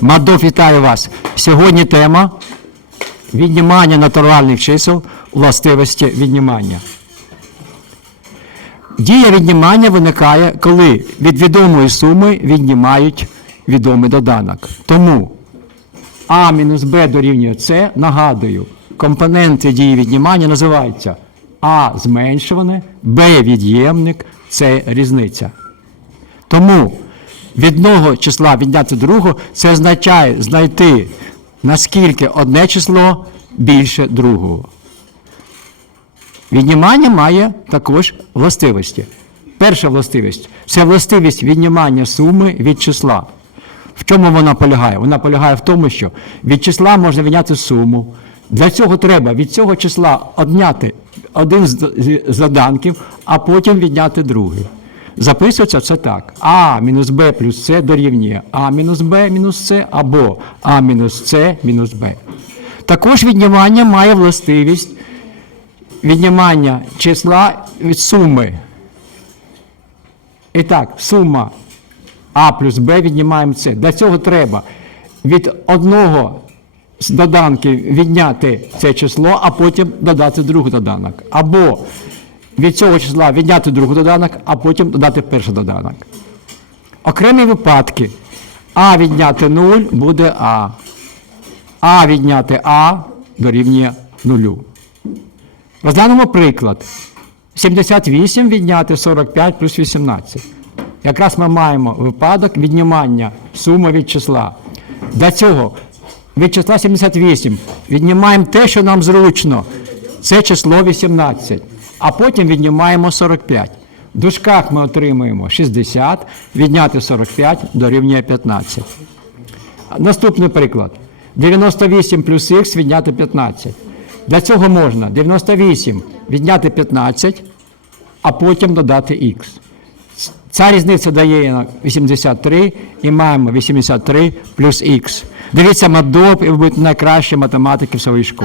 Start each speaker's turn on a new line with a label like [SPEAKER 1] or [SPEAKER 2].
[SPEAKER 1] Мадов, вітаю вас. Сьогодні тема віднімання натуральних чисел, властивості віднімання. Дія віднімання виникає, коли від відомої суми віднімають відомий доданок. Тому А мінус Б дорівнює С, нагадую, компоненти дії віднімання називаються А зменшуване, Б від'ємник, С різниця. Тому від одного числа відняти другого, це означає знайти, наскільки одне число більше другого. Віднімання має також властивості. Перша властивість це властивість віднімання суми від числа. В чому вона полягає? Вона полягає в тому, що від числа можна відняти суму. Для цього треба від цього числа одняти один з заданків, а потім відняти другий. Записується це так. А мінус Б плюс С дорівнює А мінус Б мінус С або А мінус С мінус Б. Також віднімання має властивість віднімання числа від суми. І так, сума А плюс Б віднімаємо С. Для цього треба від одного з доданків відняти це число, а потім додати другий доданок. Або від цього числа відняти другий доданок, а потім додати перший доданок. Окремі випадки А відняти 0 буде А. А відняти А дорівнює нулю. Розглянемо приклад. 78 відняти 45 плюс 18. Якраз ми маємо випадок віднімання суми від числа. Для цього від числа 78 віднімаємо те, що нам зручно. Це число 18. А потім віднімаємо 45. В дужках ми отримуємо 60, відняти 45 дорівнює 15. Наступний приклад. 98 плюс х відняти 15. Для цього можна 98 відняти 15, а потім додати х. Ця різниця дає 83 і маємо 83 плюс х. Дивіться мадоп, і ви будете найкращі математики в своїй школі.